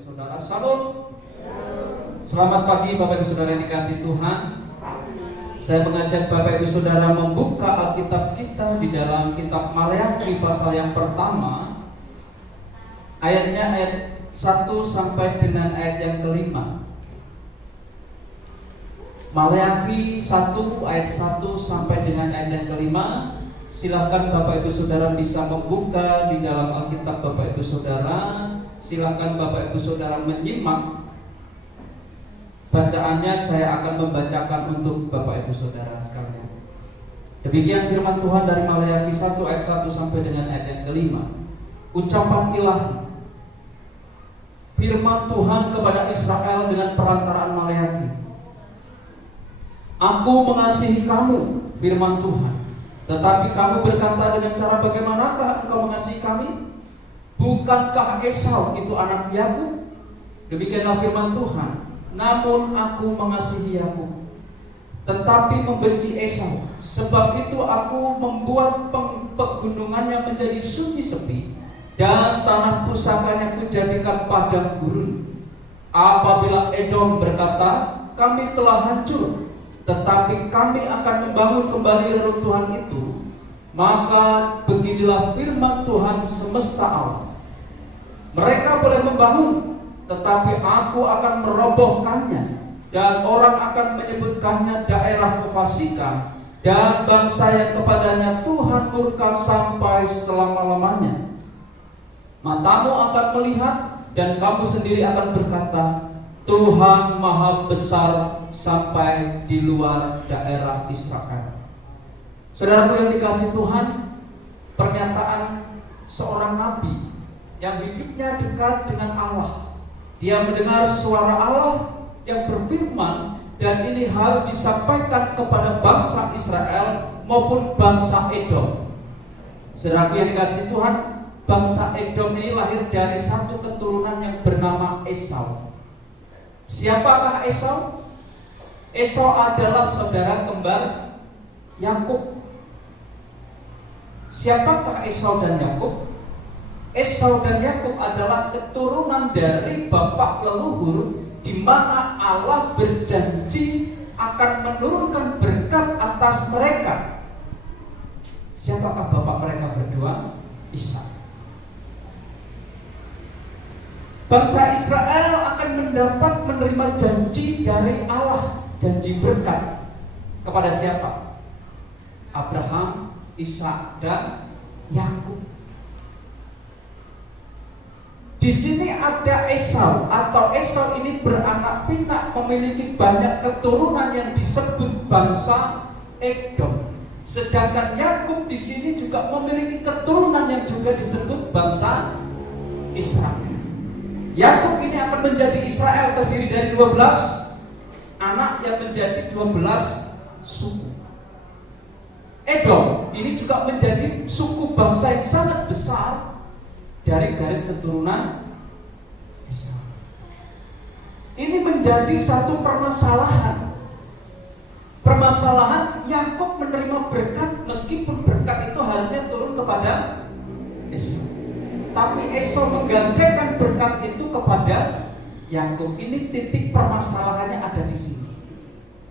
Ibu Saudara. Shalom. Selamat pagi Bapak Ibu Saudara yang dikasihi Tuhan. Saya mengajak Bapak Ibu Saudara membuka Alkitab kita di dalam kitab Maleakhi pasal yang pertama. Ayatnya ayat 1 sampai dengan ayat yang kelima. Maleakhi 1 ayat 1 sampai dengan ayat yang kelima. Silakan Bapak Ibu Saudara bisa membuka di dalam Alkitab Bapak Ibu Saudara. Silakan Bapak Ibu Saudara menyimak bacaannya. Saya akan membacakan untuk Bapak Ibu Saudara sekalian. Demikian firman Tuhan dari Maleakhi 1 ayat 1 sampai dengan ayat yang kelima. Ucapan ilahi, firman Tuhan kepada Israel dengan perantaraan Maleakhi. Aku mengasihi kamu, firman Tuhan, tetapi kamu berkata dengan cara bagaimanakah engkau mengasihi kami? Bukankah Esau itu anak Yakub? Demikianlah firman Tuhan. Namun aku mengasihi Yakub, tetapi membenci Esau. Sebab itu aku membuat pegunungannya menjadi sunyi sepi, dan tanah pusakanya kujadikan padang gurun. Apabila Edom berkata, kami telah hancur, tetapi kami akan membangun kembali reruntuhan itu, maka beginilah firman Tuhan semesta alam. Mereka boleh membangun, tetapi aku akan merobohkannya, dan orang akan menyebutkannya daerah kefasikan, dan bangsa yang kepadanya Tuhan murka sampai selama-lamanya. Matamu akan melihat, dan kamu sendiri akan berkata, Tuhan Maha Besar sampai di luar daerah Israel. Saudaraku yang dikasihi Tuhan, pernyataan seorang nabi yang hidupnya dekat dengan Allah. Dia mendengar suara Allah yang berfirman, dan ini harus disampaikan kepada bangsa Israel maupun bangsa Edom. Saudaraku yang dikasihi Tuhan, bangsa Edom ini lahir dari satu keturunan yang bernama Esau. Siapakah Esau? Esau adalah saudara kembar Yakub. Siapakah Esau dan Yakub? Esau dan Yakub adalah keturunan dari bapak leluhur, di mana Allah berjanji akan menurunkan berkat atas mereka. Siapakah bapak mereka berdua? Ishak. Bangsa Israel akan mendapat menerima janji dari Allah, janji berkat. Kepada siapa? Abraham, Ishak, dan Yakub. Di sini ada Esau, atau Esau ini beranak pinak, memiliki banyak keturunan yang disebut bangsa Edom. Sedangkan Yakub di sini juga memiliki keturunan yang juga disebut bangsa Israel. Yakub ini akan menjadi Israel, terdiri dari 12 anak yang menjadi 12 suku. Edom ini juga menjadi suku bangsa yang sangat besar dari garis keturunan Esau. Ini menjadi satu permasalahan. Permasalahan Yakub menerima berkat, meskipun berkat itu harusnya turun kepada Esau. Tapi Esau menggandakan berkat itu kepada Yakub. Ini titik permasalahannya ada di sini.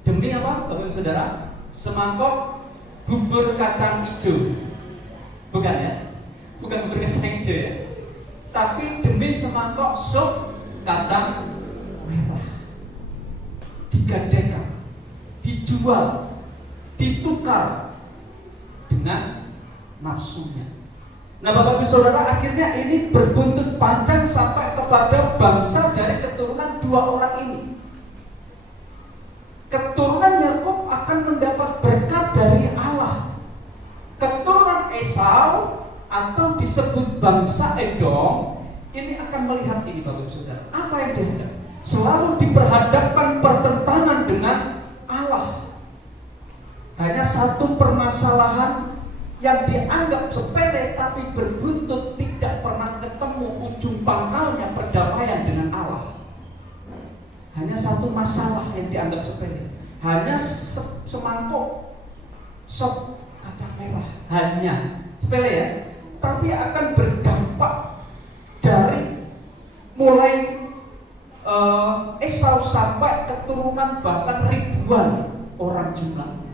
Demi apa, Bapak Ibu Saudara? Semangkok bubur kacang hijau. Bukan ya? Bukan bubur kacang hijau ya. Tapi demi semangkok sup kacang merah. Digadaikan, dijual, ditukar dengan nafsunya. Nah Bapak Ibu Saudara, akhirnya ini berbuntut panjang sampai kepada bangsa dari keturunan dua orang ini. Keturunan Yakub akan mendapat berkat dari Allah. Keturunan Esau atau disebut bangsa Edom ini akan melihat ini Bapak Ibu Saudara. Apa yang dihadap? Selalu diperhadapkan pertentangan dengan Allah. Hanya satu permasalahan yang dianggap sepele tapi berbuntut, tidak pernah ketemu ujung pangkalnya perdamaian dengan Allah. Hanya satu masalah yang dianggap sepele, hanya semangkuk sop kacang merah, hanya sepele ya, tapi akan berdampak dari mulai keturunan bahkan ribuan orang jumlahnya.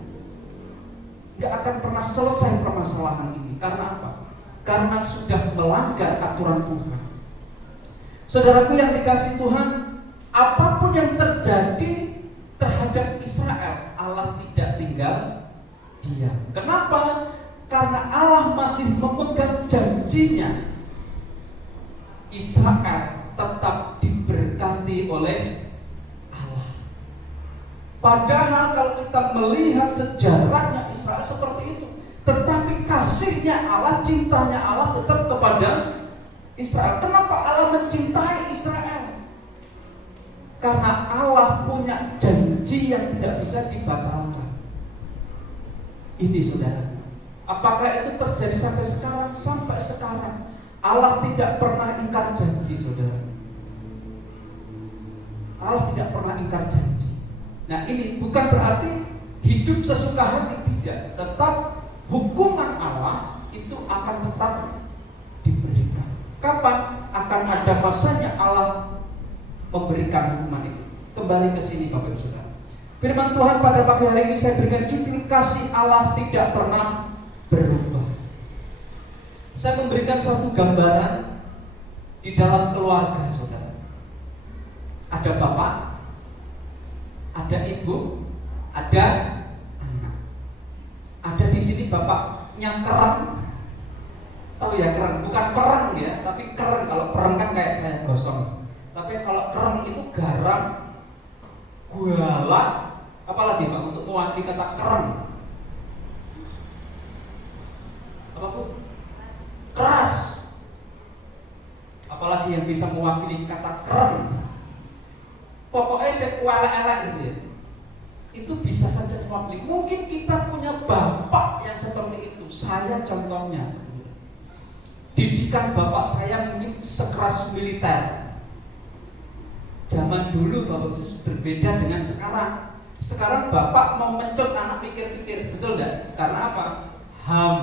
Nggak akan pernah selesai permasalahan ini. Karena apa? Karena sudah melanggar aturan Tuhan. Saudaraku yang dikasihi Tuhan, apapun yang terjadi terhadap Israel, Allah tidak tinggal diam. Kenapa? Karena Allah masih memegang janjinya. Israel tetap diberkati oleh Allah. Padahal kalau kita melihat sejarahnya Israel seperti itu, tetapi kasihnya Allah, cintanya Allah tetap kepada Israel. Kenapa Allah mencintai Israel? Karena Allah punya janji yang tidak bisa dibatalkan. Ini saudara, apakah itu terjadi sampai sekarang? Sampai sekarang Allah tidak pernah ingkar janji, saudara. Allah tidak pernah ingkar janji. Nah, ini bukan berarti hidup sesuka hati, tidak. Tetap hukuman Allah itu akan tetap diberikan. Kapan akan ada masanya Allah memberikan hukuman itu? Kembali ke sini Bapak Ibu Saudara. Firman Tuhan pada pagi hari ini saya berikan judul kasih Allah tidak pernah berubah. Saya memberikan suatu gambaran di dalam keluarga saudara. Ada bapak, ada ibu, ada anak. Ada di sini bapaknya keren. Tahu ya keren, bukan perang ya, tapi keren. Kalau perang kan kayak saya gosong. Tapi kalau keren itu garam, gula, apalagi Pak untuk mewakili kata keren. Apa Bu? Keras. Apalagi yang bisa mewakili kata keren. Pokoknya saya kuala-ala gitu ya. Itu bisa saja mewakili. Mungkin kita punya bapak yang seperti itu. Saya contohnya. Didikan bapak saya mungkin sekeras militer. Zaman dulu bapak itu berbeda dengan sekarang. Sekarang bapak mau mencut anak pikir-pikir, betul enggak? Karena apa? HAM.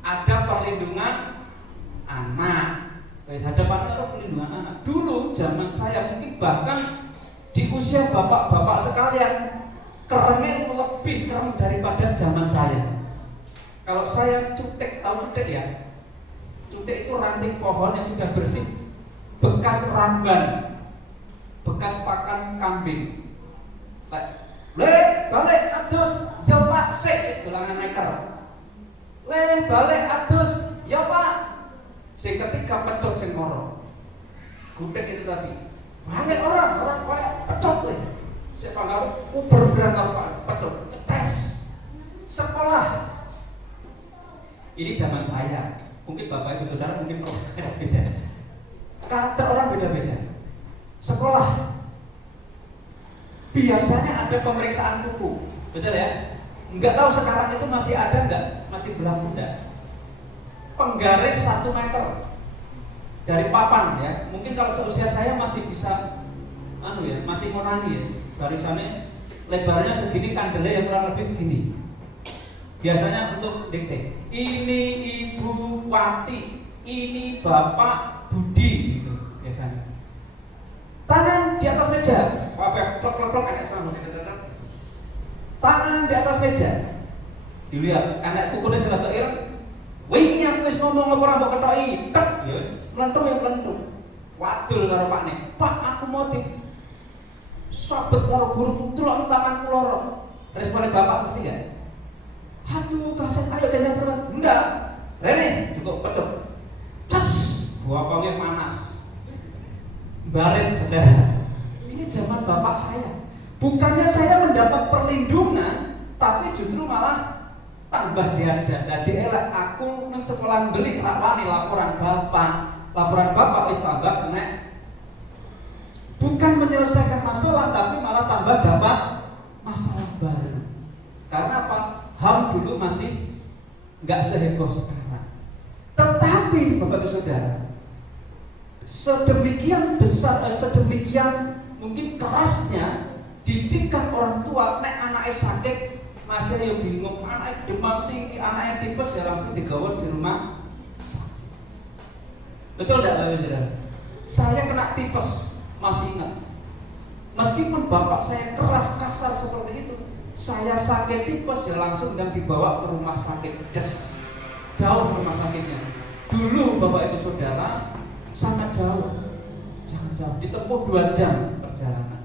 Ada perlindungan anak. Hadapannya ada perlindungan anak. Dulu zaman saya mungkin bahkan di usia bapak-bapak sekalian kerennya lebih keren daripada zaman saya. Kalau saya cutek, tahu cutek ya? Cutek itu ranting pohon yang sudah bersih, bekas ramban, bekas pakan kambing. Balik atus, ya Pak, sik dolangan neker. Balik atus, ya Pak. Sing ketiga pecot sing moro. Gudeg itu tadi. Banyak orang pecot kowe. Sik panggawe uber berangkat Pak, pecot, cetes. Sekolah. Ini zaman saya. Mungkin Bapak Ibu Saudara mungkin beda-beda. Karakter orang beda-beda. Sekolah. Biasanya ada pemeriksaan kuku. Betul ya? Enggak tahu sekarang itu masih ada enggak? Masih berlaku enggak? Penggaris 1 meter dari papan ya. Mungkin kalau seusia saya masih bisa masih monani ya. Barisannya lebarnya segini, kandelnya yang kurang lebih segini. Biasanya untuk dikte. Ini Ibu Wati, ini Bapak Budi gitu biasanya. Tangan di atas meja. Plok enak sama tangan di atas meja. Dilihat anak kukunya sudah terIr. Wah ini aku wis ngomong apa ora mbok ketoki. Tek, ya wis mlentung ya mlentung. Wadul karo pakne. Pak, aku mau di sabet karo guru tulok tanganku loro. Respone bapak ngerti enggak? Aduh, kaset ayo dandan berat. Enggak. Rene cukup pecuk. Ces, bokongnya panas. Baret saudara. Ini zaman bapak saya. Bukannya saya mendapat perlindungan, tapi justru malah tambah diajar. Jadi aku nang sekolah beli wani laporan bapak wis tambah kena. Bukan menyelesaikan masalah, tapi malah tambah dapat masalah baru. Karena apa? HAM dulu masih nggak seheboh sekarang. Tetapi Bapak Ibu Saudara, sedemikian besar, sedemikian mungkin kerasnya didikan orang tua, nek anaknya sakit masih yang bingung, anaknya demam tinggi, anaknya tipes ya langsung digawat di rumah. Betul tidak Bapak Saudara? Saya kena tipes, masih ingat. Meskipun bapak saya keras kasar seperti itu, saya sakit tipes ya langsung dan dibawa ke rumah sakit jauh rumah sakitnya. Dulu bapak ibu saudara sangat jauh, ditempuh 2 jam perjalanan.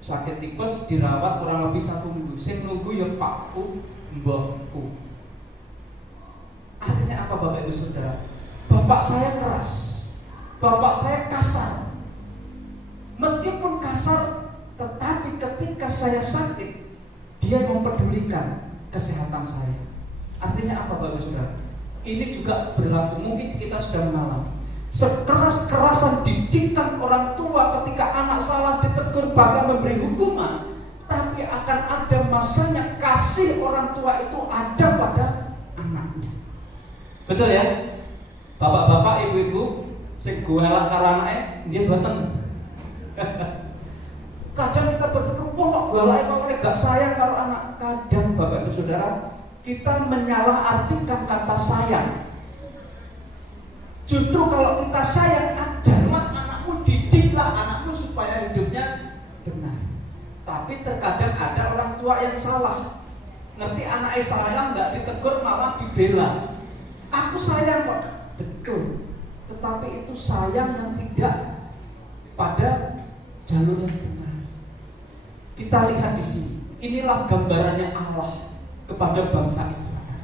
Sakit tipes dirawat kurang lebih 1 minggu. Sing nunggu ya pakku, mbahku. Artinya apa bapak ibu saudara? Bapak saya keras, bapak saya kasar. Meskipun kasar, tetapi ketika saya sakit, dia mempedulikan kesehatan saya. Artinya apa bapak ibu saudara? Ini juga berlaku, mungkin kita sudah mengalami. Sekeras-kerasan didikan orang tua ketika anak salah ditegur bahkan memberi hukuman, tapi akan ada masanya kasih orang tua itu ada pada anaknya. Betul ya? Bapak-bapak, ibu-ibu sing guelak karo anake nggih boten. Kadang kita berpikir, wah kok guelake kok gak sayang karo anak. Kadang bapak ibu saudara, kita menyalahartikan kata sayang. Justru kalau kita sayang, ajarlah anakmu, didiklah anakmu supaya hidupnya benar. Tapi terkadang ada orang tua yang salah. Ngerti anaknya sayang, nggak ditegur malah dibela. Aku sayang kok, betul. Tetapi itu sayang yang tidak pada jalur yang benar. Kita lihat di sini. Inilah gambarannya Allah kepada bangsa Israel.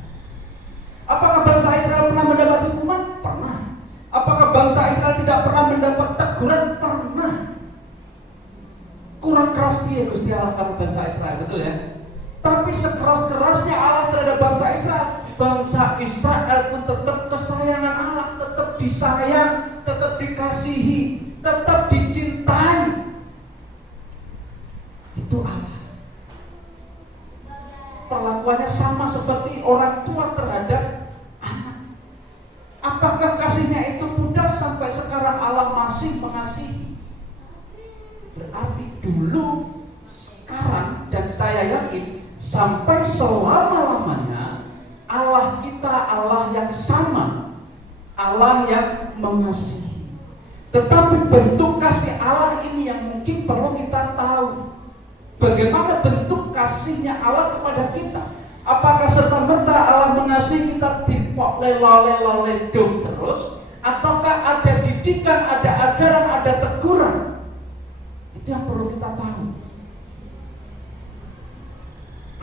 Apakah bangsa Israel pernah mendapat hukuman? Pernah. Apakah bangsa Israel tidak pernah mendapat teguran? Pernah. Kurang keras dia Gusti Allah kalau bangsa Israel, betul ya? Tapi sekeras-kerasnya Allah terhadap bangsa Israel pun tetap kesayangan Allah, tetap disayang, tetap dikasihi, tetap dicintai. Itu Allah. Perlakuannya sama seperti orang tua terhadap anak. Apakah kasihnya itu pudar sampai sekarang Allah masih mengasihi? Berarti dulu, sekarang, dan saya yakin sampai selama-lamanya Allah kita Allah yang sama, Allah yang mengasihi. Tetapi bentuk kasih Allah ini yang mungkin perlu kita tahu. Bagaimana bentuk kasihnya Allah kepada kita? Apakah serta-merta Allah mengasihi kita dipok lele dong terus? Ataukah ada didikan, ada ajaran, ada teguran? Itu yang perlu kita tahu.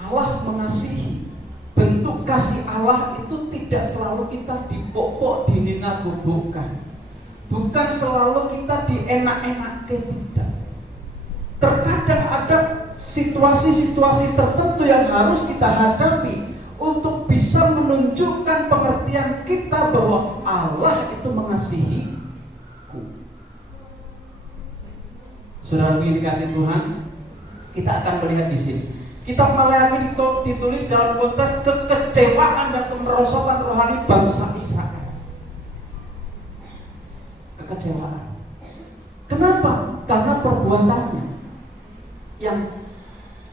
Allah mengasihi. Bentuk kasih Allah itu tidak selalu kita dipok-pok, dinina-bubukkan. Bukan selalu kita dienak-enakke, tidak. Terkadang ada situasi-situasi tertentu yang harus kita hadapi untuk bisa menunjukkan pengertian kita bahwa Allah itu mengasihiku. Saudara yang dikasihi Tuhan, kita akan melihat di sini. Kitab Maleakhi ditulis dalam konteks kekecewaan dan kemerosotan rohani bangsa Israel. Kekecewaan. Kenapa? Karena perbuatannya yang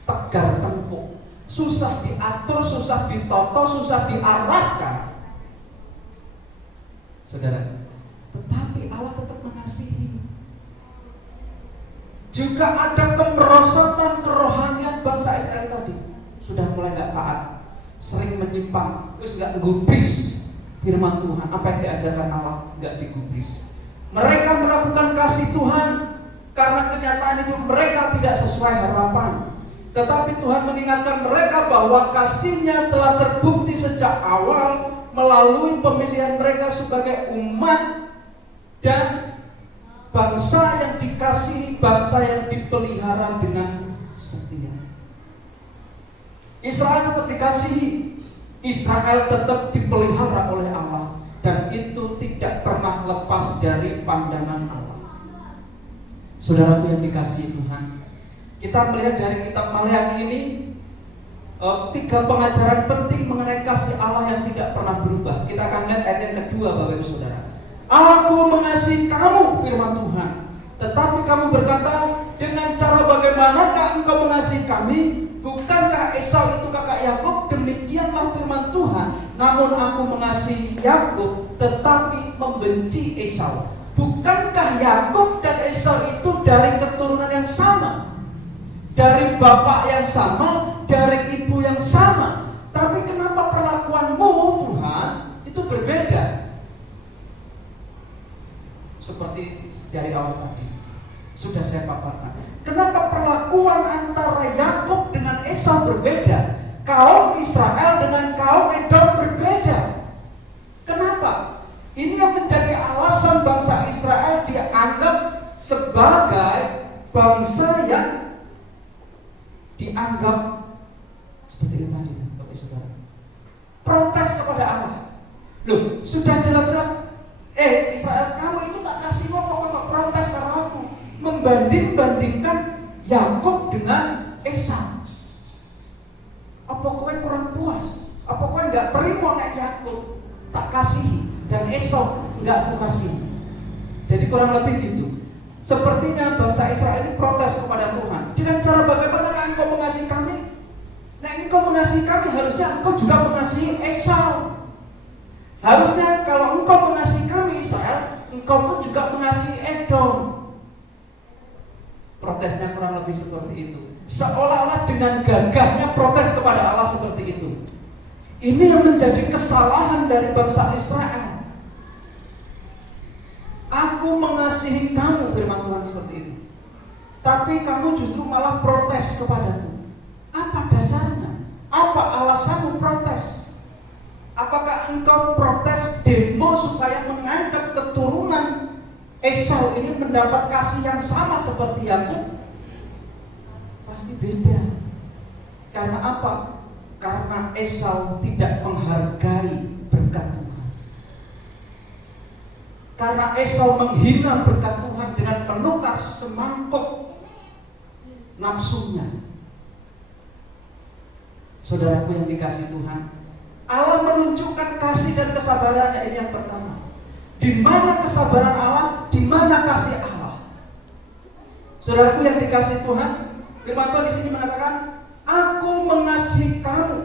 tegar tengkuk, susah diatur, susah ditoto, susah diarahkan. Saudara, tetapi Allah tetap mengasihi. Juga ada kemerosotan kerohanian bangsa Israel tadi. Sudah mulai gak taat, sering menyimpang, terus gak gubris firman Tuhan. Apa yang diajarkan Allah gak digubris. Mereka melakukan kasih Tuhan karena kenyataan itu mereka tidak sesuai harapan. Tetapi Tuhan mengingatkan mereka bahwa kasih-Nya telah terbukti sejak awal melalui pemilihan mereka sebagai umat dan bangsa yang dikasihi, bangsa yang dipelihara dengan setia. Israel tetap dikasihi, Israel tetap dipelihara oleh Allah, dan itu tidak pernah lepas dari pandangan Allah. Saudaraku yang dikasihi Tuhan, kita melihat dari kitab Maleakhi ini 3 pengajaran penting mengenai kasih Allah yang tidak pernah berubah. Kita akan lihat ayat yang kedua, Bapak Ibu Saudara. Aku mengasihi kamu, firman Tuhan, tetapi kamu berkata, dengan cara bagaimanakah engkau mengasihi kami? Bukankah Esau itu kakak Yakub? Demikianlah firman Tuhan. Namun aku mengasihi Yakub, tetapi membenci Esau. Bukankah Yakub dan Esau itu dari keturunan yang sama, dari bapak yang sama, dari ibu yang sama? Tapi kenapa perlakuanmu Tuhan itu berbeda? Seperti dari awal tadi sudah saya paparkan. Kenapa perlakuan antara Yakub dengan Esau berbeda? Kaum Israel dengan kaum Edom berbeda. Kenapa? Ini yang menjadi alasan bangsa Israel dianggap sebagai bangsa yang dianggap seperti itu tadi, Bapak Saudara. Protes kepada Allah. Loh, sudah jelas-jelas Israel, kamu itu tak kasih apa-apa, protes karena aku membanding-bandingkan Yakub dengan Esau. Apa kowe kurang puas? Apa kowe enggak terima nek Yakub tak kasih dan Esau enggak aku kasih? Jadi kurang lebih gitu. Sepertinya bangsa Israel ini protes kepada Tuhan. Dengan cara bagaimana engkau mengasihi kami? Nah, engkau mengasihi kami, harusnya engkau juga mengasihi Esau. Harusnya kalau engkau mengasihi kami Israel, engkau pun juga mengasihi Edom. Protesnya kurang lebih seperti itu. Seolah-olah dengan gagahnya protes kepada Allah seperti itu. Ini yang menjadi kesalahan dari bangsa Israel. Aku mengasihi kamu, firman Tuhan seperti itu, tapi kamu justru malah protes kepadaku. Apa dasarnya? Apa alasanmu protes? Apakah engkau protes demo supaya mengangkat keturunan Esau ini mendapat kasih yang sama seperti Yakub? Pasti beda. Karena apa? Karena Esau tidak menghargai berkat Tuhan. Karena Esau menghina berkat Tuhan dengan menukar semangkuk nafsunya. Saudaraku yang dikasih Tuhan, Allah menunjukkan kasih dan kesabarannya. Ini yang pertama. Di mana kesabaran Allah, di mana kasih Allah? Saudaraku yang dikasih Tuhan, firman Tuhan di sini mengatakan, aku mengasihi kamu.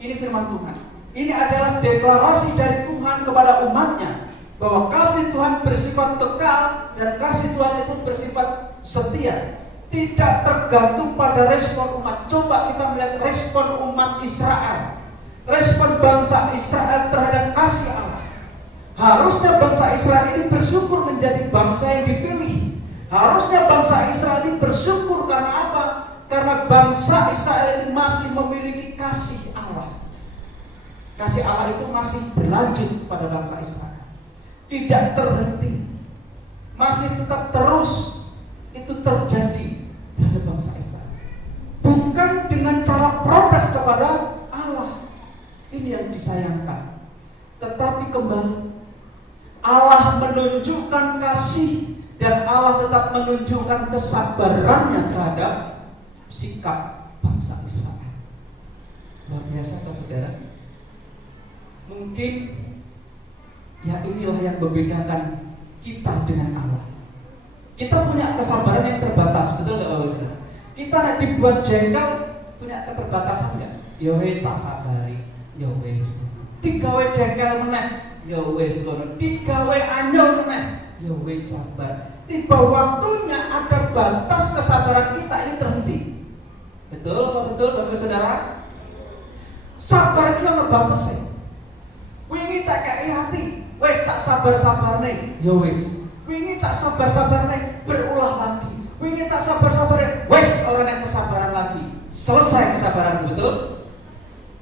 Ini firman Tuhan. Ini adalah deklarasi dari Tuhan kepada umatnya, bahwa kasih Tuhan bersifat kekal dan kasih Tuhan itu bersifat setia. Tidak tergantung pada respon umat. Coba kita melihat respon umat Israel, respon bangsa Israel terhadap kasih Allah. Harusnya bangsa Israel ini bersyukur menjadi bangsa yang dipilih. Harusnya bangsa Israel ini bersyukur karena apa? Karena bangsa Israel ini masih memiliki kasih Allah. Kasih Allah itu masih berlanjut pada bangsa Israel, tidak terhenti, masih tetap terus itu terjadi terhadap bangsa Israel. Bukan dengan cara protes kepada Allah. Ini yang disayangkan. Tetapi kembali, Allah menunjukkan kasih dan Allah tetap menunjukkan kesabarannya terhadap sikap bangsa Israel. Luar biasa, saudara. Mungkin ya inilah yang membedakan kita dengan Allah. Kita punya kesabaran yang terbatas, betul nggak, saudara? Kita dibuat jengkel, punya keterbatasan nggak? Ya wes, tak sabari, ya wes. Digawe jengkel meneh, ya wes kono. Digawe anyel meneh, ya wes sabar. Tiba waktunya ada batas kesabaran kita ini terhenti. Betul apa betul, Bapak Saudara? Sabar kita ngebatasi. Wingi tak kayak hati, wes tak sabar-sabar nih, ya wes. Wingi tak sabar-sabar nih, berulah lagi. Wingi tak sabar-sabar nih, wes orang yang kesabaran lagi. Selesai kesabaran, betul?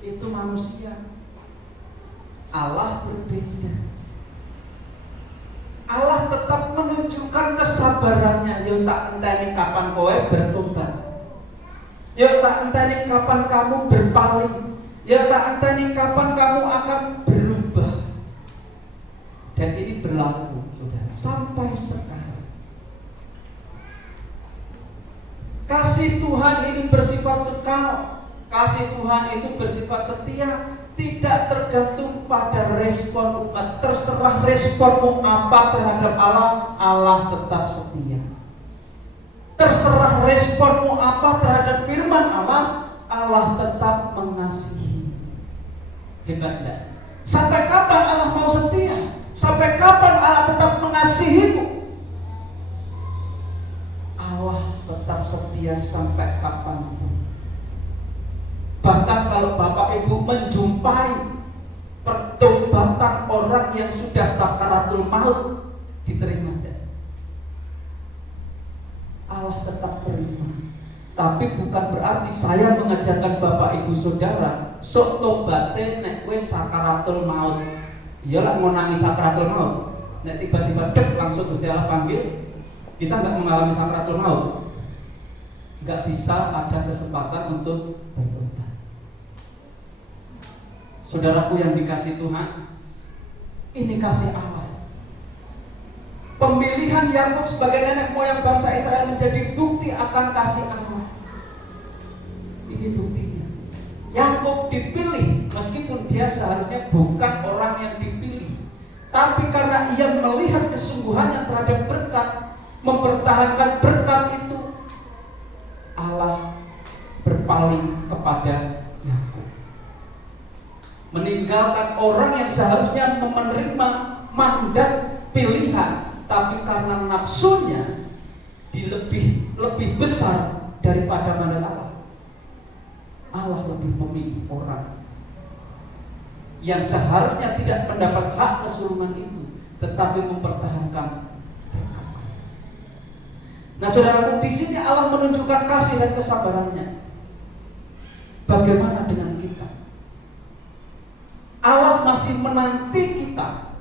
Itu manusia. Allah berbeda. Allah tetap menunjukkan kesabarannya. Ya tak enteni kapan kowe bertobat. Ya tak enteni kapan kamu berpaling. Ya tak enteni kapan kamu akan berubah. Dan ini berlaku, saudara, sampai sekarang. Kasih Tuhan ini bersifat kekal. Kasih Tuhan itu bersifat setia. Tidak tergantung pada respon umat. Terserah responmu apa terhadap Allah, Allah tetap setia. Terserah responmu apa terhadap firman Allah, Allah tetap mengasihi. Hebat enggak? Sampai kapan Allah mau setia? Sampai kapan Allah tetap mengasihimu? Allah tetap setia sampai kapanpun. Bahkan kalau Bapak Ibu menjumpai pertobatan orang yang sudah sakaratul maut, diterima tidak? Allah tetap terima. Tapi bukan berarti saya mengajarkan Bapak Ibu Saudara sok tobate nek wis sakaratul maut. Iyalah mau nangis sakaratul maut. Nek tiba-tiba dek langsung Gusti Allah panggil, kita nggak mengalami sakaratul maut. Nggak bisa ada kesempatan untuk bertobat. Saudaraku yang dikasih Tuhan, ini kasih Allah. Pemilihan Yakub sebagai nenek moyang bangsa Israel menjadi bukti akan kasih Allah. Ini buktinya. Yakub dipilih meskipun dia seharusnya bukan orang yang dipilih, tapi karena ia melihat kesungguhannya terhadap berkat, mempertahankan berkat itu, Allah berpaling kepada Yakub, meninggalkan orang yang seharusnya menerima mandat pilihan, tapi karena nafsunya lebih besar daripada mandat Allah. Allah lebih memilih orang yang seharusnya tidak mendapat hak kesulungan itu, tetapi mempertahankan berkat. Nah, saudaraku, di sini Allah menunjukkan kasih dan kesabarannya. Bagaimana dengan kita? Allah masih menanti kita,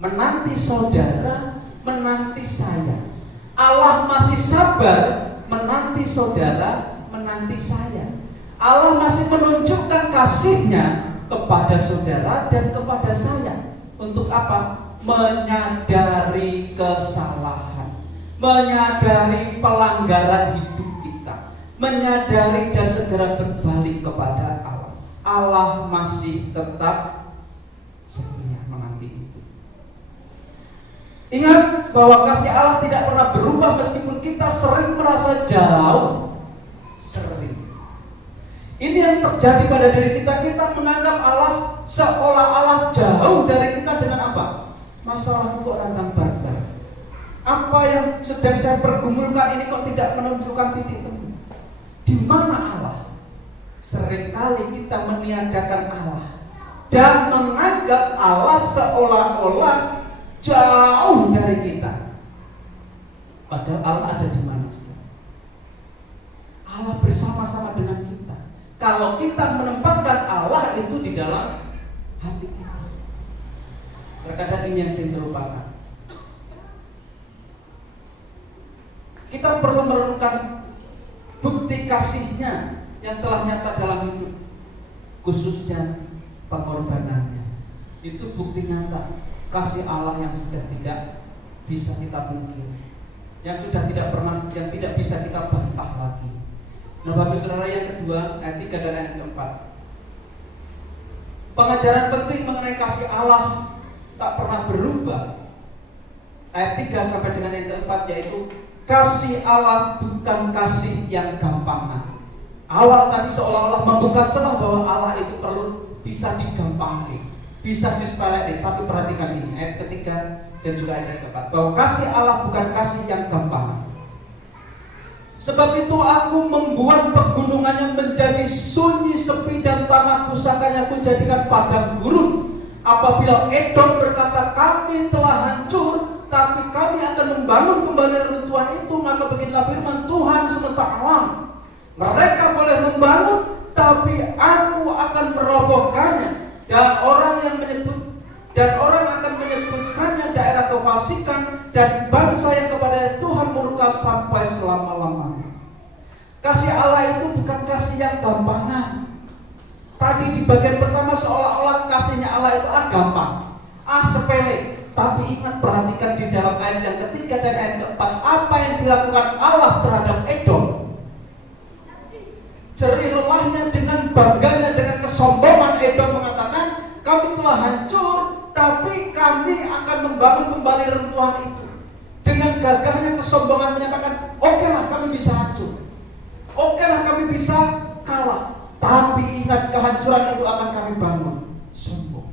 menanti saudara, menanti saya. Allah masih sabar menanti saudara, menanti saya. Allah masih menunjukkan kasih-Nya kepada saudara dan kepada saya. Untuk apa? Menyadari kesalahan, menyadari pelanggaran hidup kita, menyadari dan segera berbalik kepada Allah. Allah masih tetap setia menanti itu. Ingat bahwa kasih Allah tidak pernah berubah meskipun kita sering merasa jauh. Sering. Ini yang terjadi pada diri kita. Kita menganggap Allah seolah Allah jauh dari kita dengan apa? Masalah kok rantang barbar. Apa yang sedang saya pergumulkan ini kok tidak menunjukkan titik temu? Di mana Allah? Seringkali kita meniadakan Allah dan menganggap Allah seolah-olah jauh dari kita. Padahal Allah ada di mana? Allah bersama-sama dengan kita. Kalau kita menempatkan Allah itu di dalam hati kita. Terkadang ini yang saya terlupakan. Kita perlu merenungkan bukti kasih-Nya yang telah nyata dalam hidup, khususnya pengorbanannya. Itu bukti nyata kasih Allah yang sudah tidak bisa kita pungkiri, yang sudah tidak pernah, yang tidak bisa kita bantah lagi. Nah, Bapak Saudara, yang kedua, ayat 3 dan ayat 4. Pengajaran penting mengenai kasih Allah tak pernah berubah. Ayat 3 sampai dengan ayat 4, yaitu kasih Allah bukan kasih yang gampangan. Awal tadi seolah-olah membuka celah bahwa Allah itu perlu bisa digampangkan, bisa disepelekan. Tapi perhatikan ini, ayat ketiga dan juga ayat keempat, bahwa kasih Allah bukan kasih yang gampangan. Sebab itu aku membuat pegunungannya menjadi sunyi, sepi, dan tanah pusakanya aku jadikan padang gurun. Apabila Edom berkata kami telah hancur, tapi kami akan membangun kembali reruntuhan itu, maka beginilah firman Tuhan semesta alam. Mereka boleh membangun, tapi aku akan merobohkannya, dan orang akan menyebutkannya daerah kefasikan dan bangsa yang kepada Tuhan murka sampai selama-lamanya. Kasih Allah itu bukan kasih yang gampangan. Tadi di bagian pertama seolah-olah kasihnya Allah itu gampang, sepele. Tapi ingat, perhatikan di dalam ayat yang ketiga dan ayat keempat, apa yang dilakukan Allah terhadap Edom. Jerih lelahnya dengan bangganya, dengan kesombongan Edom mengatakan, kami telah hancur, tapi kami akan membangun kembali reruntuhan itu. Dengan gagahnya kesombongan menyatakan, okelah kami bisa hancur, okelah kami bisa kalah, tapi ingat kehancuran itu akan kami bangun. Sombong.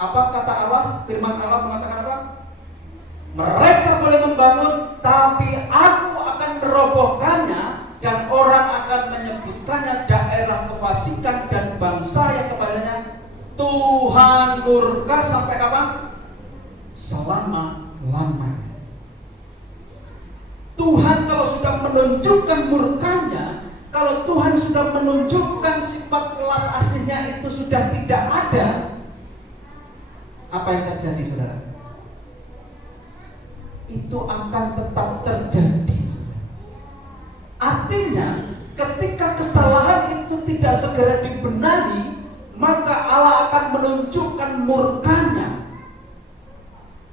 Apa kata Allah? Firman Allah mengatakan apa? Mereka boleh membangun, tapi aku akan merobohkannya, dan orang akan menyebutkannya daerah kefasikan dan bangsa yang kepadanya Tuhan murka sampai kapan? Selama-lamanya. Tuhan kalau sudah menunjukkan murkanya, kalau Tuhan sudah menunjukkan sifat welas asihnya itu sudah tidak ada, apa yang terjadi, saudara? Itu akan tetap terjadi, saudara. Artinya, ketika kesalahan itu tidak segera dibenahi, maka Allah akan menunjukkan murkanya.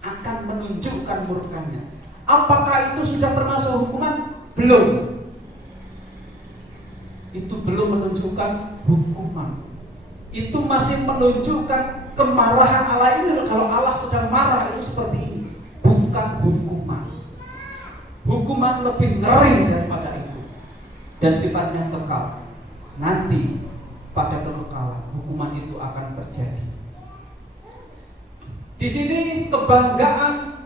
Akan menunjukkan murkanya. Apakah itu sudah termasuk hukuman? Belum. Itu belum menunjukkan hukuman. Itu masih menunjukkan kemarahan Allah ini. Kalau Allah sedang marah itu seperti ini, bukan hukuman. Hukuman lebih ngeri daripada itu, dan sifatnya kekal. Nanti pada kekekalan hukuman itu akan terjadi. Di sini kebanggaan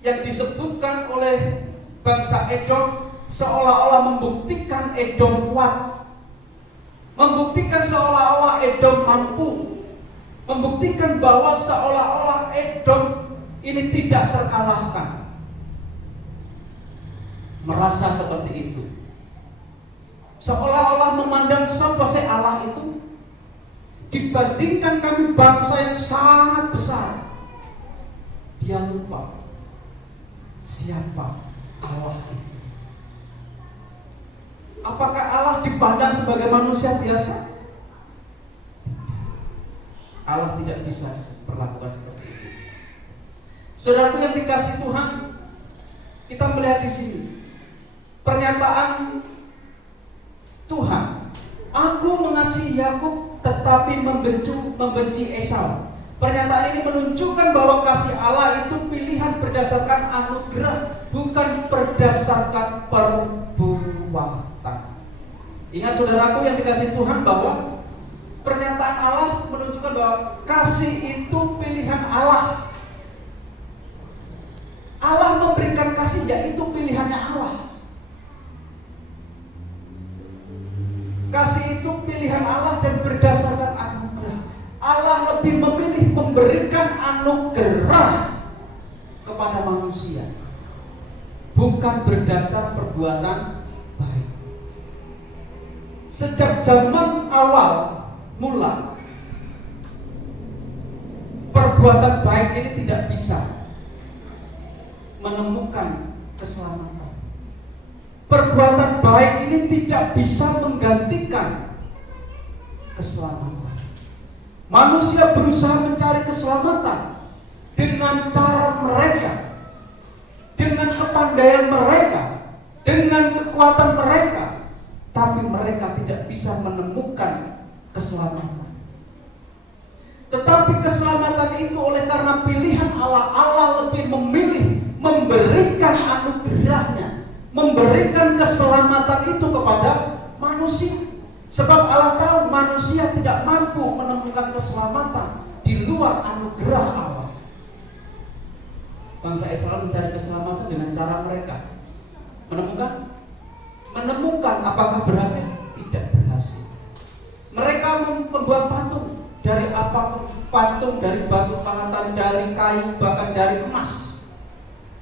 yang disebutkan oleh bangsa Edom seolah-olah membuktikan Edom kuat, membuktikan seolah-olah Edom mampu, membuktikan bahwa seolah-olah Edom ini tidak terkalahkan. Merasa seperti itu, seolah-olah memandang siapa sih Allah itu, dibandingkan kami bangsa yang sangat besar. Dia lupa siapa Allah itu. Apakah Allah dipandang sebagai manusia biasa? Allah tidak bisa diperlakukan seperti itu. Saudaraku yang dikasihi Tuhan, kita melihat di sini pernyataan Tuhan, aku mengasihi Yakub tetapi membenci Esau. Pernyataan ini menunjukkan bahwa kasih Allah itu pilihan berdasarkan anugerah, bukan berdasarkan perbuatan. Ingat saudaraku yang dikasihi Tuhan, bahwa pernyataan Allah menunjukkan bahwa kasih itu pilihan Allah. Allah memberikan kasih, yaitu pilihannya Allah. Kasih itu pilihan Allah dan berdasarkan anugerah. Allah lebih memilih memberikan anugerah kepada manusia, bukan berdasar perbuatan baik. Sejak zaman awal mula, perbuatan baik ini tidak bisa menemukan keselamatan. Perbuatan baik ini tidak bisa menggantikan keselamatan. Manusia berusaha mencari keselamatan dengan cara mereka, dengan kepandaian mereka, dengan kekuatan mereka, tapi mereka tidak bisa menemukan keselamatan. Tetapi keselamatan itu oleh karena pilihan Allah, Allah lebih memilih memberikan anugerahnya, memberikan keselamatan itu kepada manusia. Sebab Allah tahu manusia tidak mampu menemukan keselamatan di luar anugerah Allah. Bangsa Israel mencari keselamatan dengan cara mereka. Menemukan apakah berhasil? Tidak berhasil. Mereka membuat patung dari apapun, patung dari batu pahatan, dari kayu, bahkan dari emas.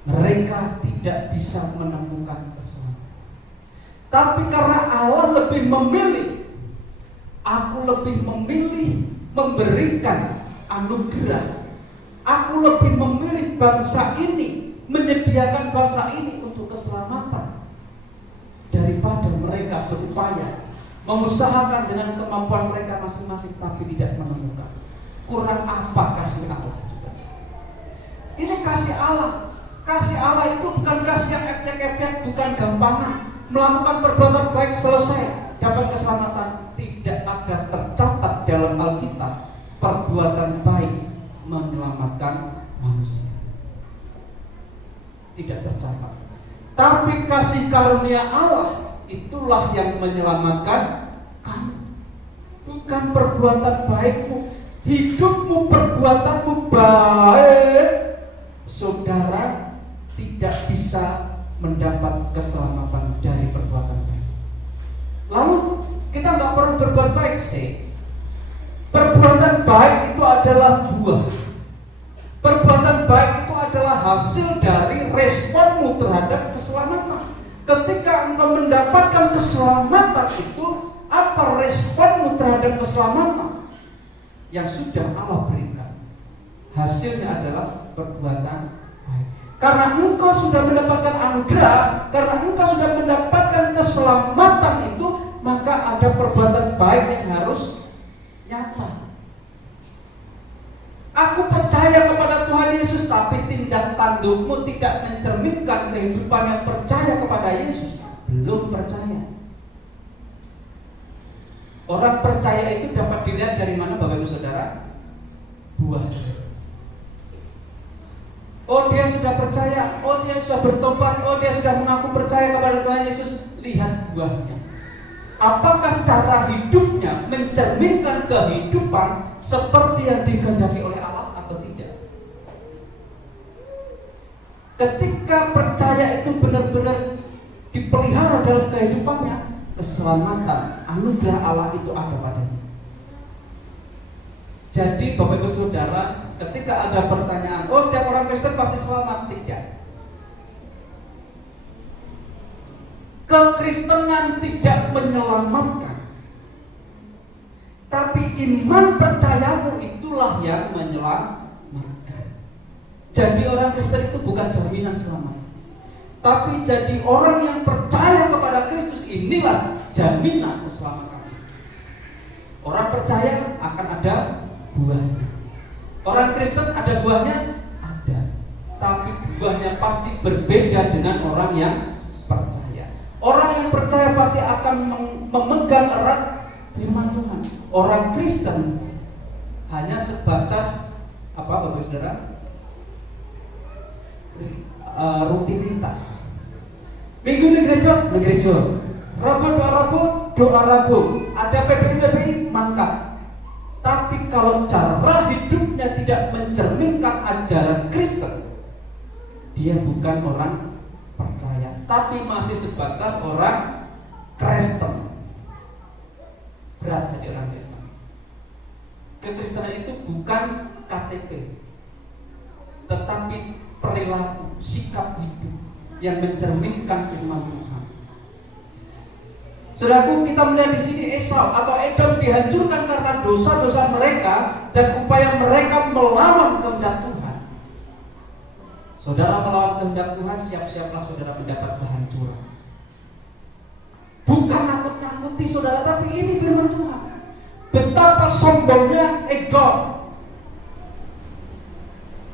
Mereka tidak bisa menemukan keselamatan. Tapi karena Allah lebih memilih, aku lebih memilih memberikan anugerah. Aku lebih memilih bangsa ini, menyediakan bangsa ini untuk keselamatan, daripada mereka berupaya mengusahakan dengan kemampuan mereka masing-masing tapi tidak menemukan. Kurang apa kasih Allah juga? Ini kasih Allah. Kasih Allah itu bukan kasih yang epek-epek, bukan gampangan. Melakukan perbuatan baik selesai dapat keselamatan. Tidak ada tercatat dalam Alkitab perbuatan baik menyelamatkan manusia. Tidak tercatat. Tapi kasih karunia Allah itulah yang menyelamatkan kamu. Bukan perbuatan baikmu. hidupmu, perbuatanmu baik, saudara tidak bisa mendapat keselamatan dari perbuatan baik. Lalu kita nggak perlu berbuat baik sih. Perbuatan baik itu adalah buah. Perbuatan baik itu adalah hasil dari responmu terhadap keselamatan. Ketika engkau mendapatkan keselamatan itu, apa responmu terhadap keselamatan yang sudah Allah berikan? Hasilnya adalah perbuatan baik. Karena engkau sudah mendapatkan anugerah, karena engkau sudah mendapatkan keselamatan itu, maka ada perbuatan baik yang harus nyata. Aku percaya kepada Tuhan Yesus, tapi tindak tandukmu tidak mencerminkan kehidupan yang percaya kepada Yesus. Belum percaya. Orang percaya itu dapat dilihat dari mana, Bapak Ibu Saudara? Buah. Oh, dia sudah percaya, oh dia sudah bertobat, oh dia sudah mengaku percaya kepada Tuhan Yesus. Lihat buahnya. Apakah cara hidupnya mencerminkan kehidupan seperti yang dikehendaki oleh Allah atau tidak? Ketika percaya itu benar-benar dipelihara dalam kehidupannya, keselamatan, anugerah Allah itu ada padanya. Jadi Bapak Ibu Saudara, ketika ada pertanyaan, oh setiap orang Kristen pasti selamat, tidak. Kekristenan tidak menyelamatkan, tapi iman percayamu itulah yang menyelamatkan. Jadi orang Kristen itu bukan jaminan selamat, tapi jadi orang yang percaya kepada Kristus, inilah jaminan keselamatan. Orang percaya akan ada buahnya. Orang Kristen ada buahnya? Ada, tapi buahnya pasti berbeda dengan orang yang percaya. Orang yang percaya pasti akan memegang erat firman Tuhan. Orang Kristen hanya sebatas apa, Bapak Saudara? Rutinitas. Minggu di gereja, Rabu doa Rabu. Ada PPI mangkat. Tapi kalau cara hidupnya tidak mencerminkan ajaran Kristen, dia bukan orang percaya, tapi masih sebatas orang Kristen. Berat jadi orang Kristen. Kekristenan itu bukan KTP, tetapi perilaku, sikap hidup yang mencerminkan firman Tuhan. Saudaraku, kita melihat di sini Esau atau Edom dihancurkan karena dosa-dosa mereka dan upaya mereka melawan kehendak Tuhan. Saudara melawan kehendak Tuhan, siap-siaplah saudara mendapat kehancuran. Bukan nakut-nakuti saudara, tapi ini firman Tuhan. Betapa sombongnya Edom.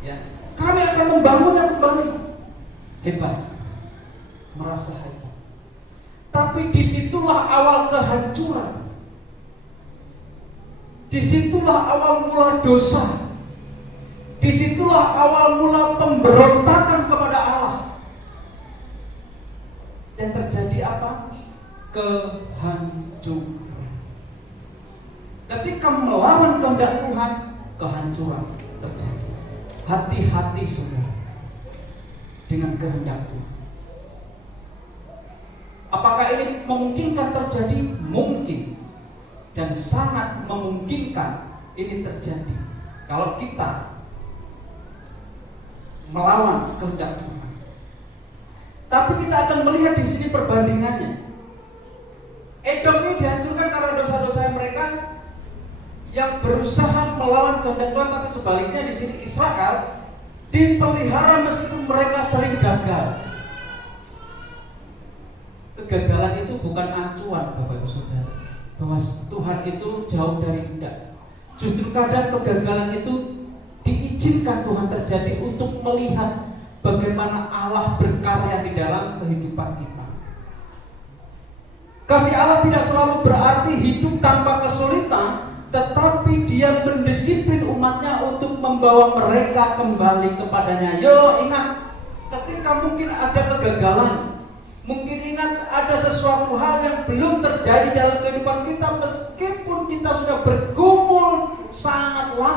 Ya, kami akan membangunnya kembali. Hebat, merasa hebat. Tapi disitulah awal kehancuran. Disitulah awal mula dosa. Disitulah awal mula pemberontakan kepada Allah. Dan terjadi apa? Kehancuran. Ketika melawan kehendak Tuhan, kehancuran terjadi. Hati-hati saudara dengan kehendak Tuhan. Apakah ini memungkinkan terjadi? Mungkin. Dan sangat memungkinkan ini terjadi kalau kita melawan kehendak Tuhan. Tapi kita akan melihat di sini perbandingannya. Edom ini dihancurkan karena dosa-dosa mereka yang berusaha melawan kehendak Tuhan, tapi sebaliknya di sini Israel dipelihara meskipun mereka sering gagal. Kegagalan itu bukan acuan, Bapak Ibu Saudara, bahwa Tuhan itu jauh dari hendak. Justru kadang kegagalan itu diizinkan Tuhan terjadi untuk melihat bagaimana Allah berkarya di dalam kehidupan kita. Kasih Allah tidak selalu berarti hidup tanpa kesulitan, tetapi Dia mendisiplin umatnya untuk membawa mereka kembali kepadanya. Yo, ingat, ketika mungkin ada kegagalan, mungkin ingat ada sesuatu hal yang belum terjadi dalam kehidupan kita, meskipun kita sudah bergumul sangat lama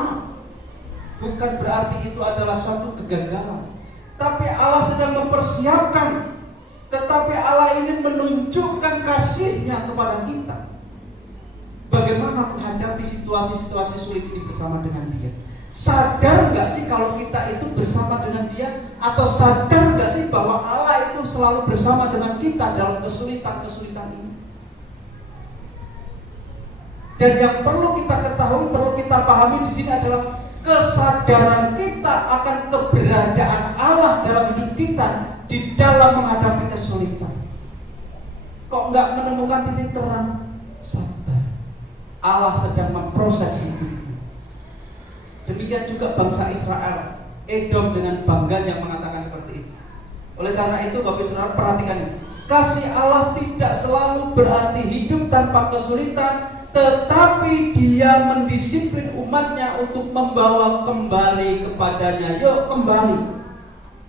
bukan berarti itu adalah suatu kegagalan. Tapi Allah sedang mempersiapkan. Tetapi Allah ingin menunjukkan kasih-Nya kepada kita. Bagaimana menghadapi situasi-situasi sulit ini bersama dengan Dia. Sadar gak sih kalau kita itu bersama dengan Dia? Atau sadar gak sih bahwa Allah itu selalu bersama dengan kita dalam kesulitan-kesulitan ini? Dan yang perlu kita ketahui, perlu kita pahami di sini adalah kesadaran kita akan keberadaan Allah dalam hidup kita di dalam menghadapi kesulitan. Kok nggak menemukan titik terang? Sabar. Allah sedang memproses hidupmu. Demikian juga bangsa Israel, Edom dengan bangganya mengatakan seperti itu. Oleh karena itu, Bapak Ibu Saudara, perhatikan, kasih Allah tidak selalu berarti hidup tanpa kesulitan, tetapi Dia mendisiplin umatnya untuk membawa kembali kepadanya. Yuk kembali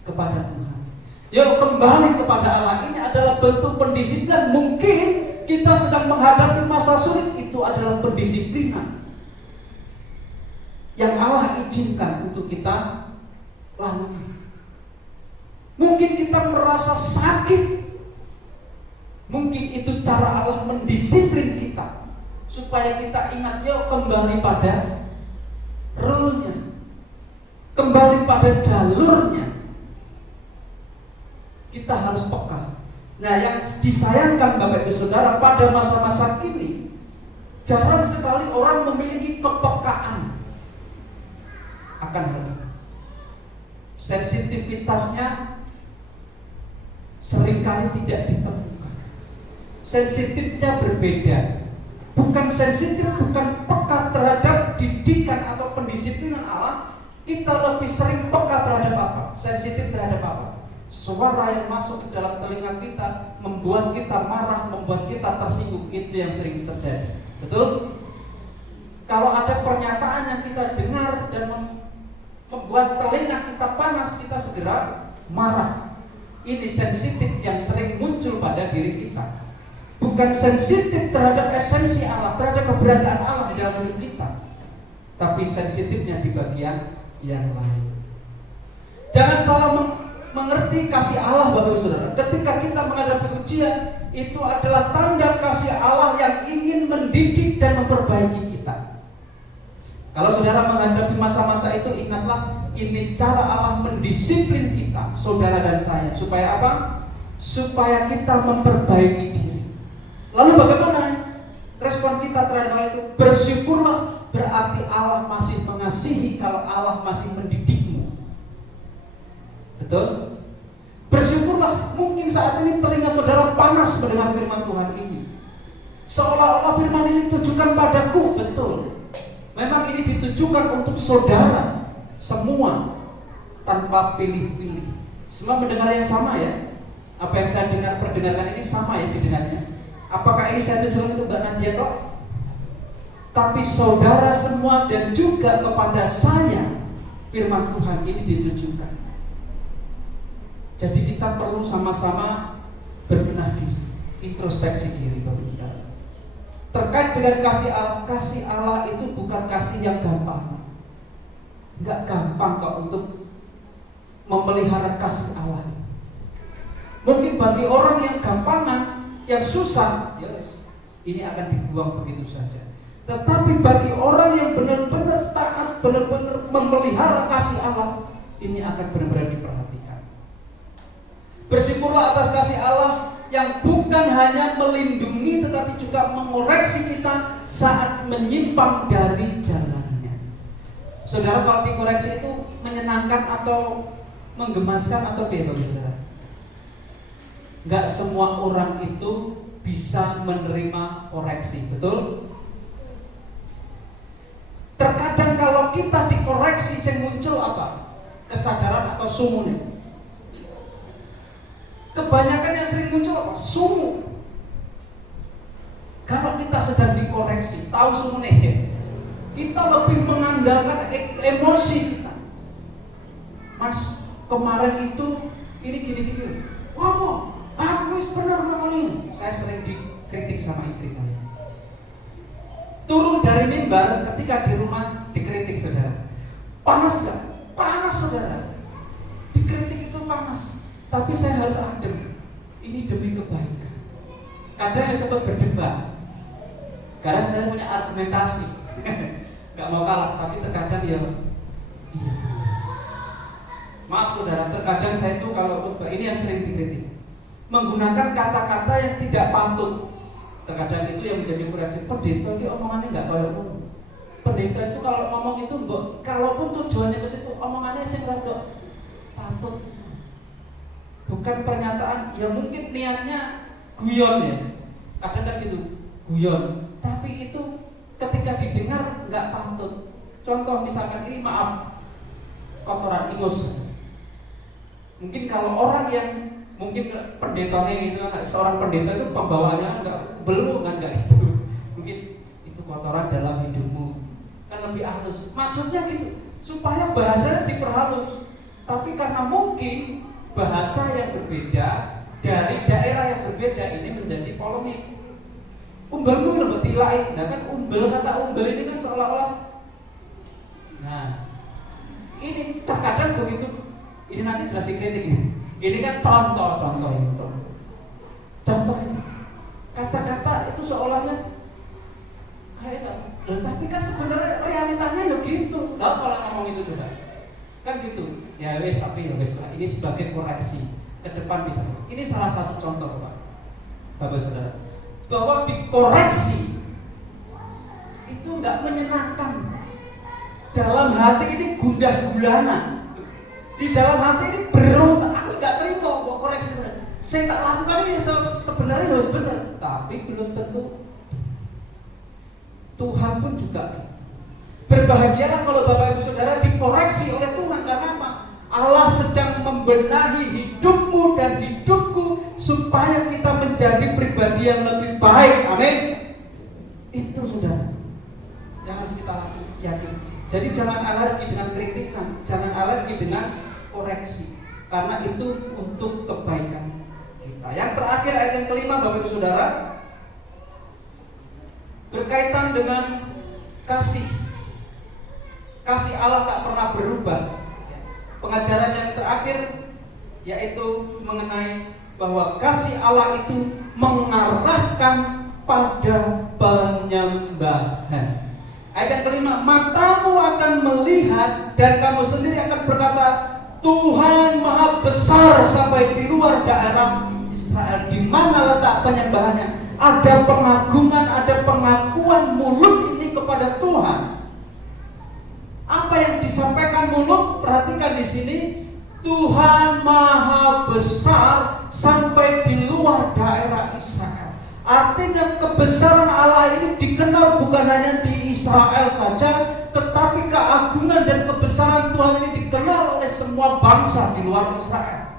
kepada Tuhan. Yuk kembali kepada Allah. Ini adalah bentuk pendisiplinan. Mungkin kita sedang menghadapi masa sulit, itu adalah pendisiplinan yang Allah izinkan untuk kita lalui. Mungkin kita merasa sakit, mungkin itu cara Allah mendisiplin kita supaya kita ingat, yuk kembali pada rule-nya, kembali pada jalurnya. Kita harus peka. Nah, yang disayangkan Bapak Ibu Saudara, pada masa-masa kini jarang sekali orang memiliki kepekaan akan hal ini. Sensitivitasnya seringkali tidak ditemukan. Sensitifnya berbeda. Bukan sensitif, bukan peka terhadap didikan atau pendisiplinan Allah. Kita lebih sering peka terhadap apa? Sensitif terhadap apa? Suara yang masuk ke dalam telinga kita membuat kita marah, membuat kita tersinggung. Itu yang sering terjadi. Betul? Kalau ada pernyataan yang kita dengar dan membuat telinga kita panas, kita segera marah. Ini sensitif yang sering muncul pada diri kita. Bukan sensitif terhadap esensi Allah, terhadap keberadaan Allah di dalam hidup kita, tapi sensitifnya di bagian yang lain. Jangan salah mengerti kasih Allah, Bapak Ibu Saudara. Ketika kita menghadapi ujian, itu adalah tanda kasih Allah yang ingin mendidik dan memperbaiki kita. Kalau saudara menghadapi masa-masa itu, ingatlah, ini cara Allah mendisiplin kita, saudara dan saya. Supaya apa? Supaya kita memperbaiki diri. Lalu bagaimana respon kita terhadap hal itu? Bersyukurlah, berarti Allah masih mengasihi kalau Allah masih mendidikmu. Betul? Bersyukurlah, mungkin saat ini telinga saudara panas mendengar firman Tuhan ini. Seolah-olah firman ini ditujukan padaku. Betul. Memang ini ditujukan untuk saudara semua tanpa pilih-pilih. Semua mendengar yang sama ya. Apa yang saya perdengarkan ini sama ya didengarnya. Apakah ini saya tujukan untuk Mbak Nadia toh? Tapi saudara semua dan juga kepada saya firman Tuhan ini ditujukan. Jadi kita perlu sama-sama berbenah diri, introspeksi diri, Bapak Ibu. Terkait dengan kasih Allah itu bukan kasih yang gampang. Enggak gampang kok untuk memelihara kasih Allah. Mungkin bagi orang yang gampangan, yang susah, yes, ini akan dibuang begitu saja. Tetapi bagi orang yang benar-benar taat, benar-benar memelihara kasih Allah, ini akan benar-benar diperhatikan. Bersyukurlah atas kasih Allah yang bukan hanya melindungi tetapi juga mengoreksi kita saat menyimpang dari jalannya. Saudara, kalau dikoreksi itu menyenangkan atau menggemaskan atau beda, saudara? Enggak semua orang itu bisa menerima koreksi, betul? Terkadang kalau kita dikoreksi, yang muncul apa? Kesadaran atau sumune. Kebanyakan yang sering muncul apa? Sumu. Kalau kita sedang dikoreksi, tahu sumune, kita lebih mengandalkan emosi kita. Mas, kemarin itu ini gini-gini. Wah, kok aku benar ngomong ini. Saya sering dikritik sama istri saya. Turun dari mimbar ketika di rumah dikritik, saudara. Panas gak? Panas saudara. Dikritik itu panas. Tapi saya harus adem. Ini demi kebaikan. Kadang yang sempat berdebat. Karena saya punya argumentasi. Gak mau kalah, tapi terkadang ya iya. Maaf saudara, terkadang saya itu kalau khotbah ini yang sering dikritik, menggunakan kata-kata yang tidak patut. Terkadang itu yang menjadi koreksi. Pendeta itu omongannya nggak kayak ngomong. Pendeta itu kalau ngomong itu, kalaupun tujuannya ke situ, omongannya sih rada patut. Bukan pernyataan, ya mungkin niatnya guyon ya. Kadang kan gitu, guyon. Tapi itu ketika didengar nggak patut. Contoh misalkan ini maaf, kotoran ingus. Mungkin kalau orang yang mungkin pendetanya itu kan, seorang pendeta itu pembawaannya nggak gitu. Mungkin itu kotoran dalam hidupmu, kan lebih halus. Maksudnya gitu, supaya bahasanya diperhalus. Tapi karena mungkin bahasa yang berbeda dari daerah yang berbeda ini menjadi polemik. Umbelmu ini lebih tilai, nah kan kata umbel ini kan seolah-olah. Nah, ini terkadang begitu. Ini nanti jelas dikritik ini. Ini kan contoh ini. Contoh itu. Kata-kata itu seolahnya kayak tapi kan sebenarnya realitanya ya gitu. Lah kalau ngomong itu coba. Kan gitu. Ya wes, tapi ya wes lah. Ini sebagai koreksi ke depan bisa. Ini salah satu contoh, Pak. Bapak Saudara. Bahwa dikoreksi itu nggak menyenangkan. Dalam hati ini gundah gulana. Di dalam hati ini berontak. Aku nggak terima kok koreksi. Saya tak lakukan ini sebenarnya harus benar, tapi belum tentu. Tuhan pun juga gitu. Berbahagialah kalau Bapak Ibu Saudara dikoreksi oleh Tuhan. Karena apa? Allah sedang membenahi hidupmu dan hidupku supaya kita menjadi pribadi yang lebih baik. Amin. Itu saudara yang harus kita yakin. Jadi jangan alergi dengan kritikan, jangan alergi dengan koreksi, karena itu untuk kebaikan kita. Yang terakhir ayat yang kelima Bapak Ibu Saudara, berkaitan dengan kasih. Kasih Allah tak pernah berubah. Pengajaran yang terakhir yaitu mengenai bahwa kasih Allah itu mengarahkan pada penyembahan. Ayat yang kelima, matamu akan melihat dan kamu sendiri akan berkata, Tuhan Maha Besar sampai di luar daerah Israel. Di mana letak penyembahannya? Ada pengagungan, ada pengakuan mulut ini kepada Tuhan. Apa yang disampaikan mulut? Perhatikan di sini, Tuhan Maha Besar sampai di luar daerah Israel. Artinya kebesaran Allah ini dikenal bukan hanya di Israel saja, tetapi keagungan dan kebesaran Tuhan ini dikenal oleh semua bangsa di luar Israel.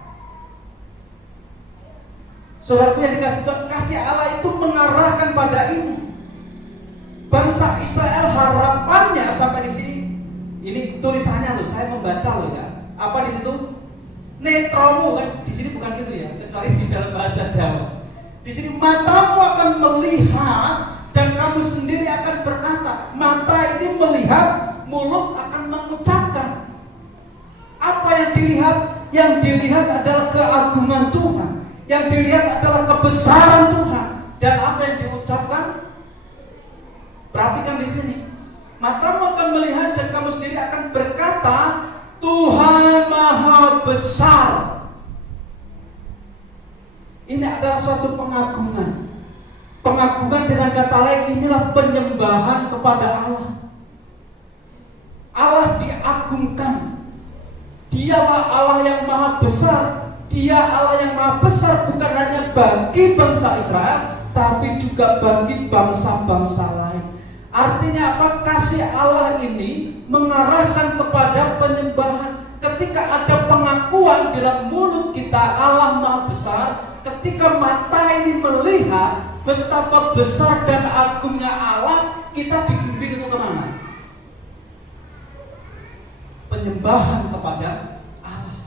Saudaraku yang dikasih Tuhan, kasih Allah itu mengarahkan pada ini. Bangsa Israel harapannya sampai di sini. Ini tulisannya loh, saya membaca loh ya. Apa di situ? Netromu kan? Di sini bukan gitu ya, kecuali di dalam bahasa Jawa. Di sini matamu akan melihat dan kamu sendiri akan berkata. Mata ini melihat, mulut akan mengucapkan. Apa yang dilihat? Yang dilihat adalah keagungan Tuhan. Yang dilihat adalah kebesaran Tuhan. Dan apa yang diucapkan? Perhatikan di sini. Matamu akan melihat dan kamu sendiri akan berkata, Tuhan Maha Besar. Ini adalah suatu pengagungan. Pengagungan dengan kata lain, inilah penyembahan kepada Allah. Allah diagungkan. Dialah Allah yang Maha Besar. Dia Allah yang Maha Besar bukan hanya bagi bangsa Israel, tapi juga bagi bangsa-bangsa lain. Artinya apa? Kasih Allah ini mengarahkan kepada penyembahan. Ketika ada pengakuan dalam mulut kita Allah Maha Besar, ketika mata ini melihat betapa besar dan agungnya Allah, kita dibimbing itu kemana? Penyembahan kepada Allah.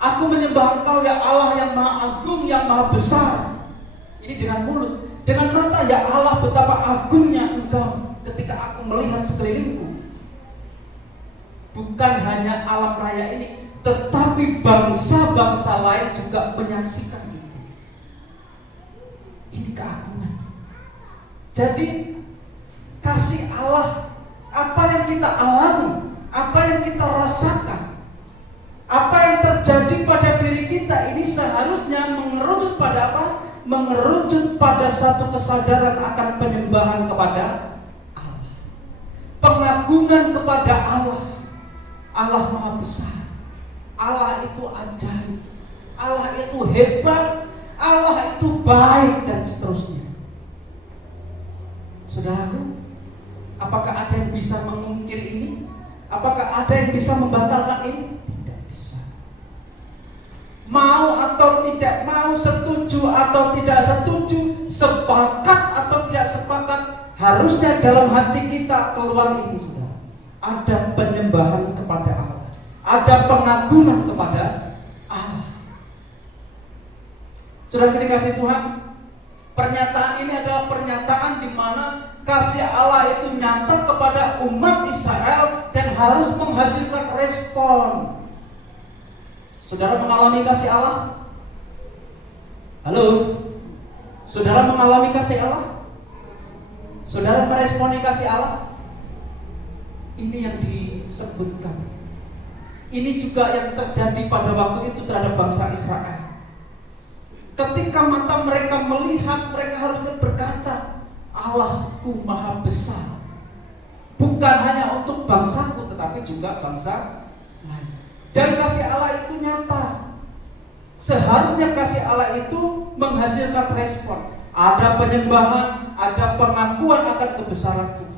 Aku menyembah Engkau ya Allah yang Maha Agung, yang Maha Besar. Ini dengan mulut. Dengan mata, ya Allah betapa agungnya Engkau ketika aku melihat sekelilingku. bukan hanya alam raya ini, tetapi bangsa-bangsa lain juga menyaksikan itu. Ini keagungan. Jadi kasih Allah, apa yang kita alami, apa yang kita rasakan, apa yang terjadi pada diri kita ini seharusnya mengerucut pada apa? Mengerucut pada satu kesadaran akan penyembahan kepada Allah, pengagungan kepada Allah. Allah Maha Besar, Allah itu ajaib, Allah itu hebat, Allah itu baik, dan seterusnya. Saudaraku, apakah ada yang bisa mengungkir ini? Apakah ada yang bisa membatalkan ini? Tidak bisa. Mau atau tidak mau, setuju atau tidak setuju, sepakat atau tidak sepakat, harusnya dalam hati kita keluar ini, saudara. Ada penyembahan kepada Allah, ada pengagungan kepada Allah. Saudara dikasih Tuhan, pernyataan ini adalah pernyataan di mana kasih Allah itu nyata kepada umat Israel dan harus menghasilkan respon. Saudara mengalami kasih Allah? Halo? Saudara mengalami kasih Allah? Saudara meresponi kasih Allah? Ini yang disebutkan. Ini juga yang terjadi pada waktu itu terhadap bangsa Israel. Ketika mata mereka melihat, mereka harusnya berkata, Allahku Maha Besar. Bukan hanya untuk bangsaku, tetapi juga bangsa lain. Dan kasih Allah itu nyata. Seharusnya kasih Allah itu menghasilkan respon. Ada penyembahan, ada pengakuan akan kebesaran Tuhan.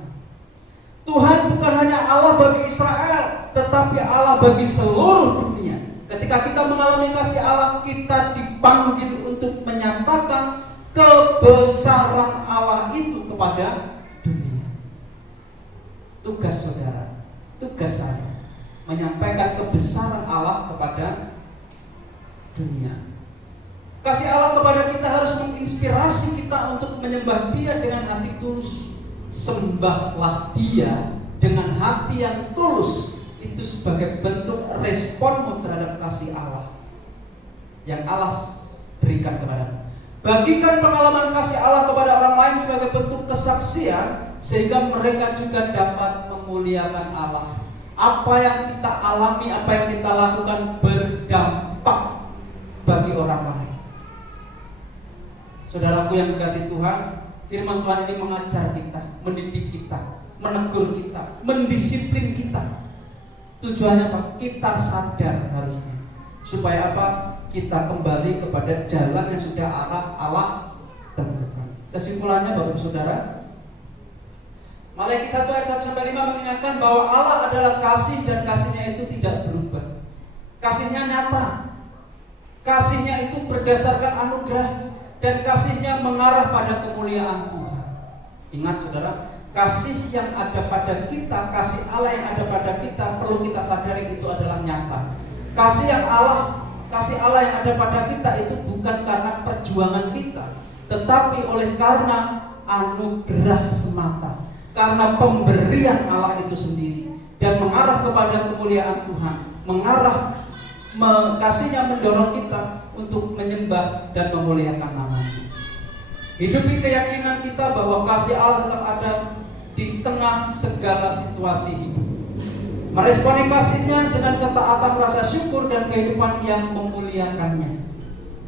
Tuhan bukan hanya Allah bagi Israel, tetapi Allah bagi seluruh dunia. Ketika kita mengalami kasih Allah, kita dipanggil untuk menyatakan kebesaran Allah itu kepada dunia. Tugas saudara, tugas saya, menyampaikan kebesaran Allah kepada dunia. Kasih Allah kepada kita harus menginspirasi kita untuk menyembah Dia dengan hati tulus. Sembahlah Dia dengan hati yang tulus. Itu sebagai bentuk responmu terhadap kasih Allah yang Allah berikan kepadamu. Bagikan pengalaman kasih Allah kepada orang lain sebagai bentuk kesaksian, sehingga mereka juga dapat memuliakan Allah. Apa yang kita alami, apa yang kita lakukan berdampak bagi orang lain. Saudaraku yang dikasihi Tuhan, firman Tuhan ini mengajar kita, mendidik kita, menegur kita, mendisiplin kita. Tujuannya apa? Kita sadar harusnya. Supaya apa? Kita kembali kepada jalan yang sudah Allah tentukan. Kesimpulannya Bapak Saudara, Maliaki 1 ayat 1-5 mengingatkan bahwa Allah adalah kasih dan kasihnya itu tidak berubah. Kasihnya nyata. Kasihnya itu berdasarkan anugerah dan kasihnya mengarah pada kemuliaan Tuhan. Ingat saudara, kasih yang ada pada kita, kasih Allah yang ada pada kita, perlu kita sadari itu adalah nyata. Kasih Allah yang ada pada kita itu bukan karena perjuangan kita, tetapi oleh karena anugerah semata, karena pemberian Allah itu sendiri, dan mengarah kepada kemuliaan Tuhan, kasihnya mendorong kita untuk menyembah dan memuliakan nama-Nya. Hidupi keyakinan kita bahwa kasih Allah tetap ada di tengah segala situasi hidup. Meresponi kasihnya dengan ketaatan, rasa syukur, dan kehidupan yang memuliakannya.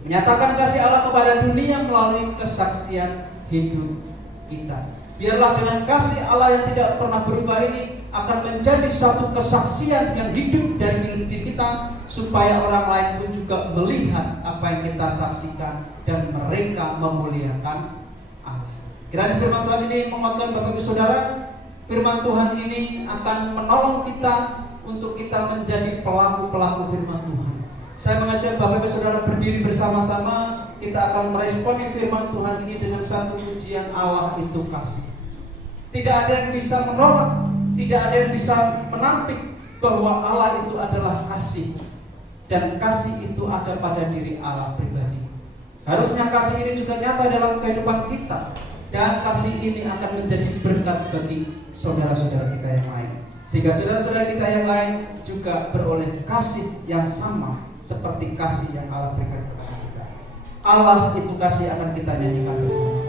Menyatakan kasih Allah kepada dunia melalui kesaksian hidup kita. Biarlah dengan kasih Allah yang tidak pernah berubah ini akan menjadi satu kesaksian yang hidup dari diri kita, supaya orang lain pun juga melihat apa yang kita saksikan dan mereka memuliakan Allah. Kiranya firman Tuhan ini menguatkan Bapak Ibu Saudara. Firman Tuhan ini akan menolong kita untuk kita menjadi pelaku-pelaku firman Tuhan. Saya mengajak Bapak Ibu Saudara berdiri bersama-sama. Kita akan meresponi firman Tuhan ini dengan satu pujian, Allah itu kasih. Tidak ada yang bisa menolak, tidak ada yang bisa menampik bahwa Allah itu adalah kasih. Dan kasih itu ada pada diri Allah pribadi. Harusnya kasih ini juga nyata dalam kehidupan kita. Dan kasih ini akan menjadi berkat bagi saudara-saudara kita yang lain. Sehingga saudara-saudara kita yang lain juga beroleh kasih yang sama seperti kasih yang Allah berikan kepada kita. Allah itu kasih akan kita nyanyikan bersama.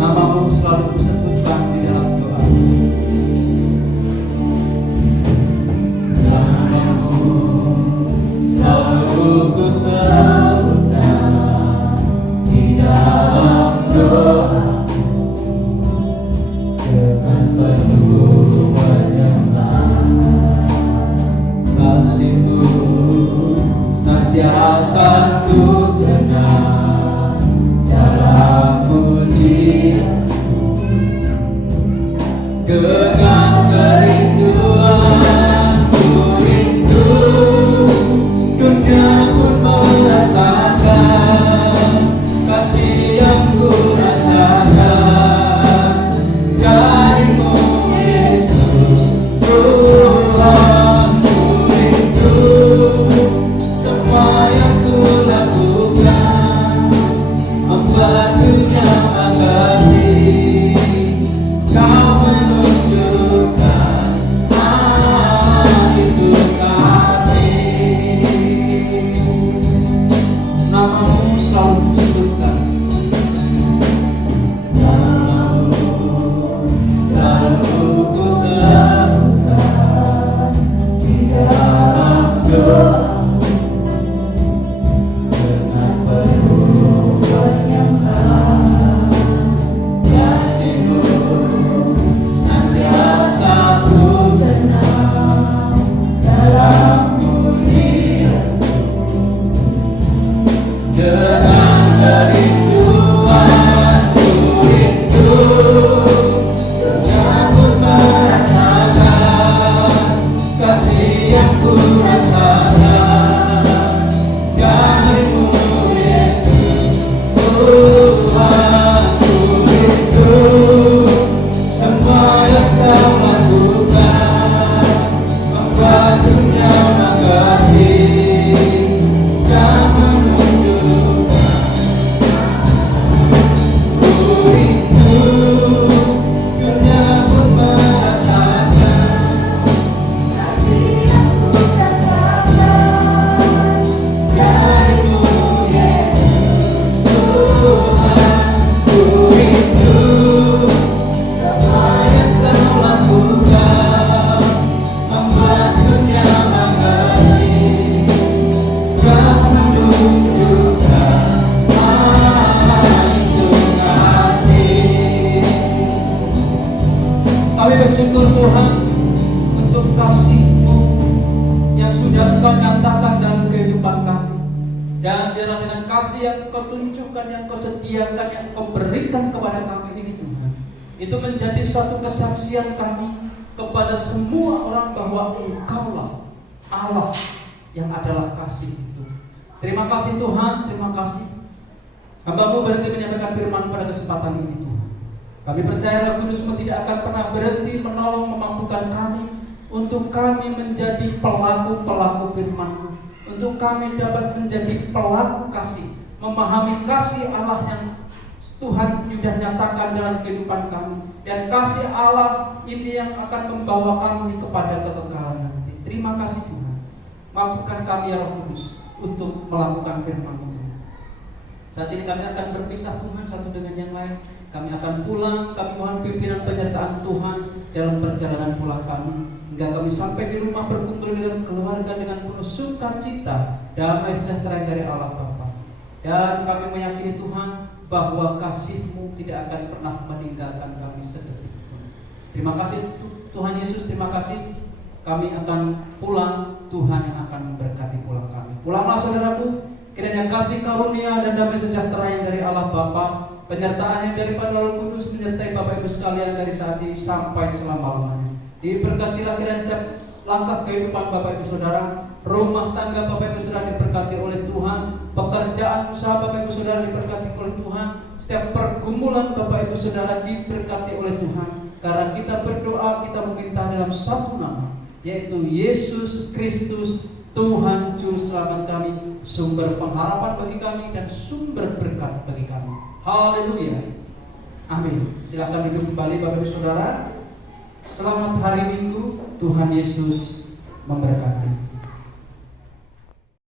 Namamu selalu kusebutkan di dalam doa. Namamu selalu kusebutkan di dalam doa, dengan penuh penyembah. Kasih-Mu senantiasa ku kenal dalam pujian, dengan kerinduan ku rindu, dunia pun merasakan kasih yang ku rasakan dari-Mu Yesus. Tuhan, ku rindu semua yang ku lakukan membuat dunia mengerti Kau menunjukkan itu kasih. Namamu selalu kusebutkan, Namamu selalu kusebutkan di dalam doa, dengan penuh penyembah. Kasih-Mu senantiasa ku kenal dalam pujian, dengan kerinduan ku rindu, dunia pun merasakan kasih yang ku rasakan dari-Mu Yesus. Tuhan, ku rindu semua yang Kau lakukan membuat dunia mengerti Kau menunjukkan. Ku rindu dunia pun merasakan Kasih yang ku rasakan dari-Mu Yesus. Tuhan, ku rindu semua yang Kau lakukan membuat dunia mengerti Kau menunjukkan itu kasih. Kami bersyukur Tuhan untuk kasih-Mu yang sudah Kau nyatakan dalam kehidupan kami, dan dengan kasih yang Kau tunjukkan, yang Kau sediakan, yang Kau berikan kepada kami ini Tuhan, itu menjadi suatu kesaksian kami kepada semua orang bahwa Engkau-lah Allah yang adalah kasih itu. Terima kasih Tuhan, terima kasih. Hamba-Mu berhenti menyampaikan firman pada kesempatan ini Tuhan. Kami percaya Roh Kudus-Mu tidak akan pernah berhenti menolong memampukan kami untuk kami menjadi pelaku-pelaku firman-Mu, untuk kami dapat menjadi pelaku kasih, memahami kasih Allah yang Tuhan sudah nyatakan dalam kehidupan kami, dan kasih Allah ini yang akan membawa kami kepada kekekalan nanti. Terima kasih Tuhan. Mampukan kami ya Roh Kudus untuk melakukan firman-Mu. Saat ini kami akan berpisah Tuhan satu dengan yang lain. Kami akan pulang, kami mohon pimpinan penyertaan Tuhan dalam perjalanan pulang kami, hingga kami sampai di rumah berkumpul dengan keluarga dengan penuh sukacita, damai sejahtera dari Allah Bapa. Dan kami meyakini Tuhan bahwa kasih-Mu tidak akan pernah meninggalkan kami sedetik pun. Terima kasih Tuhan Yesus, terima kasih. Kami akan pulang, Tuhan yang akan memberkati pulang kami. Pulanglah saudaraku, kiranya kasih karunia dan damai sejahtera yang dari Allah Bapa, penyertaan yang daripada Roh Kudus menyertai Bapak Ibu sekalian dari saat ini sampai selama-lamanya. Diberkatilah kiranya setiap langkah kehidupan Bapak Ibu Saudara, rumah tangga Bapak Ibu Saudara diberkati oleh Tuhan, pekerjaan usaha Bapak Ibu Saudara diberkati oleh Tuhan, setiap pergumulan Bapak Ibu Saudara diberkati oleh Tuhan. Karena kita berdoa, kita meminta dalam satu nama, yaitu Yesus Kristus, Tuhan Juru Selamat kami, sumber pengharapan bagi kami dan sumber berkat bagi kami. Haleluya. Amin. Silakan duduk kembali Bapak Ibu Saudara. Selamat hari Minggu. Tuhan Yesus memberkati.